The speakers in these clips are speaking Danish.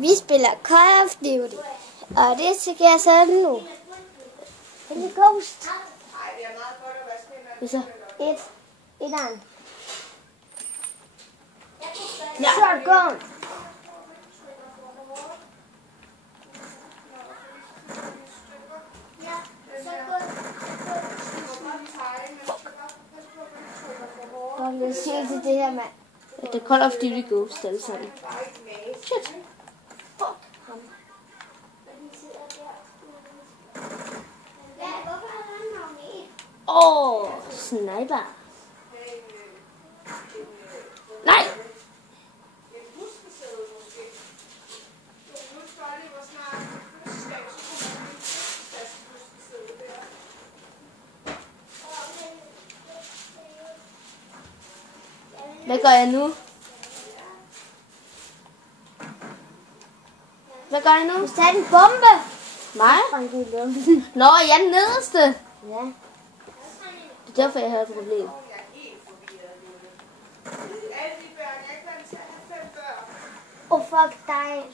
Vi spiller Call of Duty, og det skal jeg så nu. Hellig Ghost. Hvad så? Etteren. Ja. Shotgun. Jeg siger til det her, mand. Det er Call of Duty Ghost alle sammen. Shit. Fuck ham. Sniper. Nej! Hvad gør jeg nu? Hvad gør jeg nu? Du satte en bombe. Mig? Nå, jeg er den nederste. Ja. Det er derfor, jeg havde et problem. Fuck dig.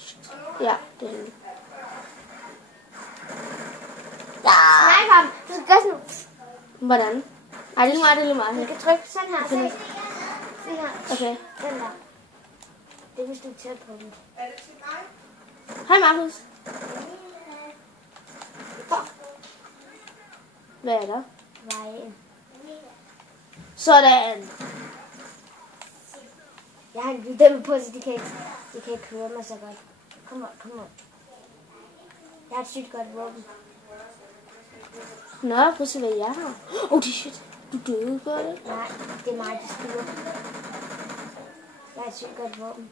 Ja, det er hende. Nej, ham. Du skal gøre sådan nu. Hvordan? Ej, det er lige meget, det er lige Du meget. skal trykke sådan her. Se. Se her. Okay. Den der. Det er hvis du er tæt på den. Er det til mig? Hej, Markus. Hvad er der? Vejen. Sådan. Jeg har en lyddæmpe på, så de kan ikke høre mig så godt. Kom on. Jeg har et sygt godt våben. Nå, prøv at se, hvad jeg har. Det er shit. Du døde, gør det? Nej, det er mig, der styrer. Jeg har et sygt godt våben.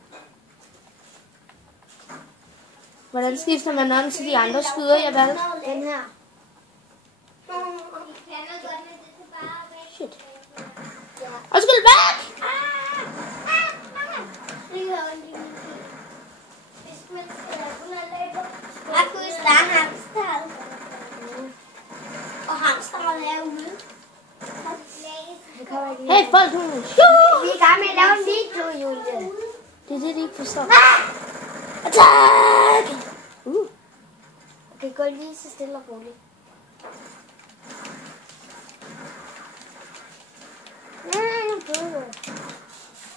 Hvordan skifter man om til de andre skyder, jeg valgte? Den her. Shit. Undskyld, væk! Markus, der er hamster. Og hamsteren er ude. Hey, folk, nu! Vi er i gang med at lave en video, Julie. Det er det, de ikke forstår. Attack! Okay, gå lige så stille og roligt.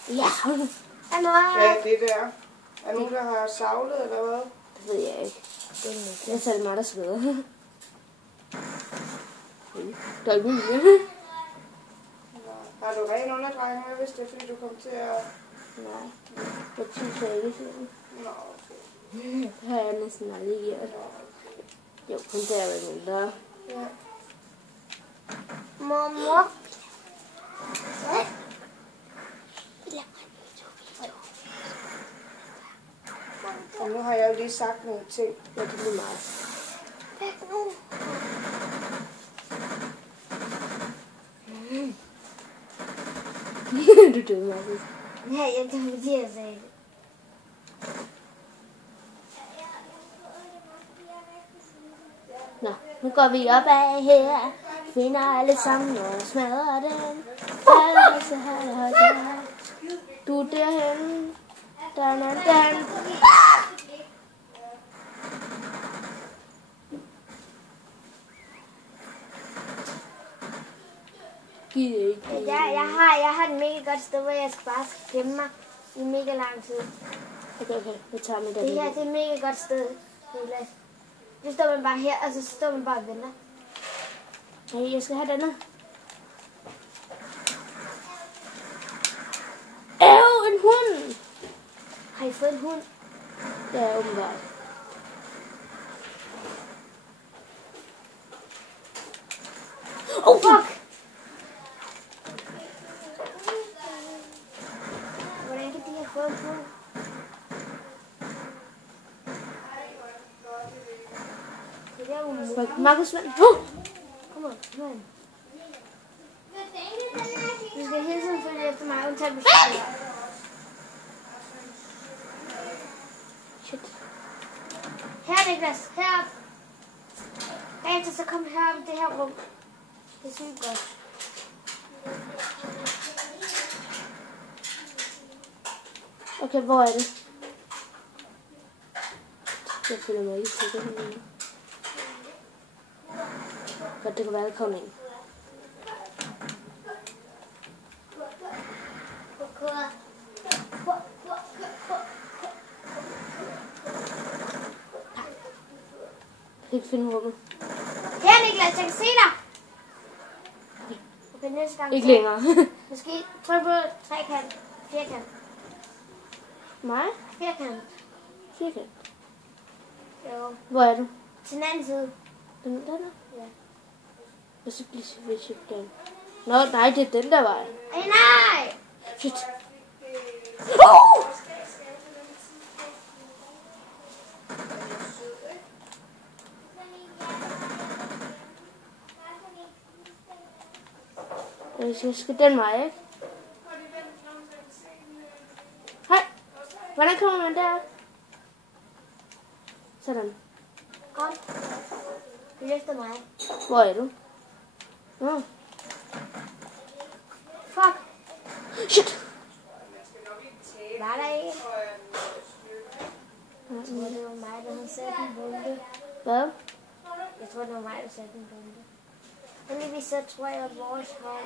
Ja. Hvad er det der? Er nogen, der har savlet, eller hvad? Det ved jeg ikke. Det er selv mig, der sveder. Der er ikke mere. Har du ren underdrejning med, hvis det er, fordi du kom til at... Nej. Jeg tyser ikke siden. Nå, okay. Det har jeg næsten aldrig gjort. Jo, kun der er vel mindre. Ja. Mormor. Og nu har jeg jo lige sagt nogle ting. Ja, det bliver meget. Væk nu. Du døde, Markus. Ja, det var fordi, jeg sagde det. Nå, nu går vi op ad her. Finder alle sammen og smadrer den. Du er derhenne. Dan. Jeg har et mega godt sted, hvor jeg skal bare gemme mig i mega lang tid. Okay, jeg tager med Det her det er et mega godt sted. Så står man bare her, og så står man bare og venter. Hey, jeg skal have denne. En hund! Har I fået en hund? Ja, åbenbart. Fuck! Hvordan kan de have fået en hund? Det er umuligt. Markus, vent. Kom on. Du skal hele tiden følge efter mig, undtagen hvis Shit. her, Niklas. Herop. Bagefter så kom herop i det her rum. Det er sygt godt. Okay, hvor er det? Jeg føler mig ikke sikker nu. For det kan være, at komme ind. Jeg kan ikke finde rummet. Her, Niklas, jeg kan se dig. Okay, næste gang. Ikke længere. Måske tryk på trekant. Firkant. Mig? Firkant. Firkant. Jo. Hvor er du? Til den anden side. Den der? Ja. Og så bliver jeg den. Nå, nej, det er den der vej. Ej, nej! Shit. Jeg skal den vej, ikke? Hej. Hvordan kommer man der? Sådan. Kom. Du løfter mig. Hvor er du? Nå. Fuck. Shit. Var der ikke? Jeg tror, det var mig, der havde sat en bombe. Hvad? Jeg tror, det var mig, der satte en bombe. Heldigvis så tror jeg, at vores hold...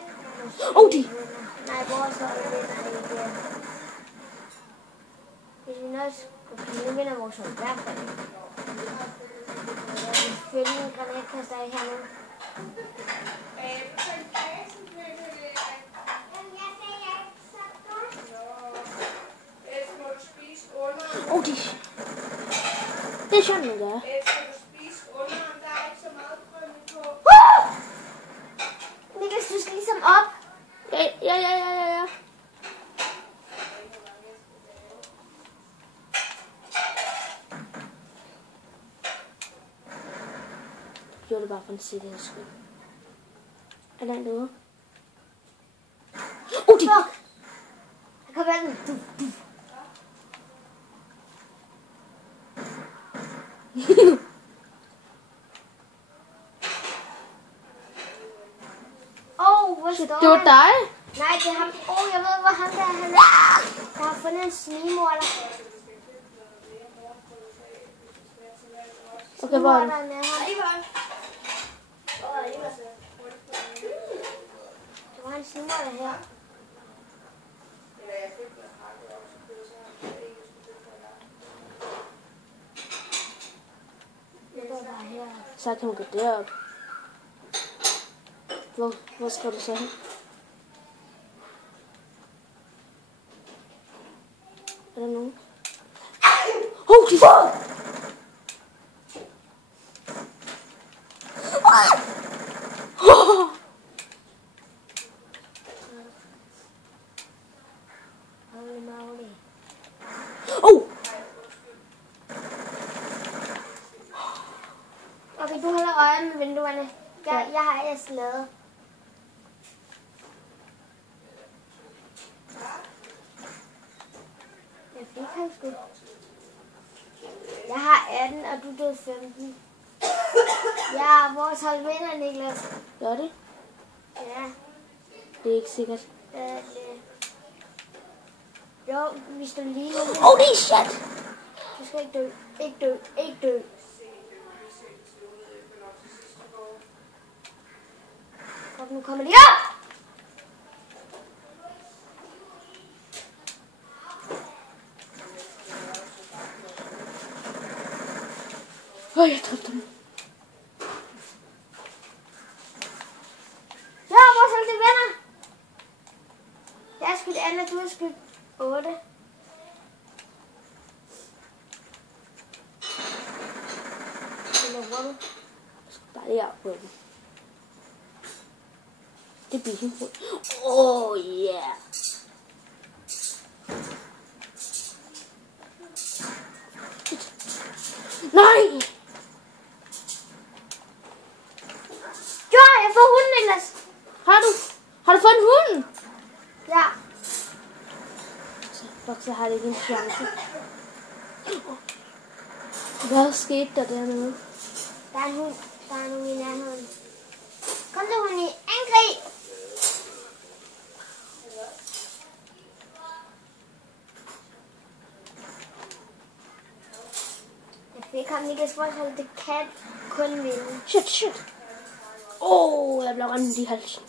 De! Nej, vores hold vinder ikke. Hvis vi nøjes... Okay, nu vinder vores hold i hvert fald ikke. Jeg vil følge en granatkaster af her nu. De! Det er sådan, man gør. Niklas, du skal ligesom op. Ja. Jeg gjorde det bare for en sikkerheds skyld. Er der en derude? De! Fuck! Der kommer den. Hvor står Det var han? dig? Nej, det er ham. Jeg ved, hvor han der er. Han der har fundet en snigmorder. Okay, hvor er den? Snigmorderen er ham. Der var en snigmorder her. Det var bare her. Så kan man gå derop. Hvor skal du så hen? Er der nogen? De får! Holy moly. Okay, du holder øje med vinduerne. Jeg har S-lade. Jeg fik ham sgu. Jeg har 18, og du døde 15. Ja, vores hold vinder, Niklas. Gør det? Ja. Det er ikke sikkert. Jo, vi står lige nu. Holy shit! Du skal ikke dø. Ikke dø. Ikke dø. Fuck, nu kommer de op! Jeg dræbte dem. Ja, vores hold, det vinder. Jeg har skudt Anna, du har skudt 8. Eller hvor du? Bare lige op på dem. Det bliver helt fuldt. Oh yeah. Nej! Ja, jeg får hunden, Niklas. Har du fået en hund? Ja. Fuck, så har det ikke en chance. Hvad skete der dernede? Der er en hund. Der er nogen i nærheden. Kom så, hun i angreb. Jeg Velkommen, Niklas Forshold. Det kan kun vinde. Shit. Jeg blev ramt i halsen.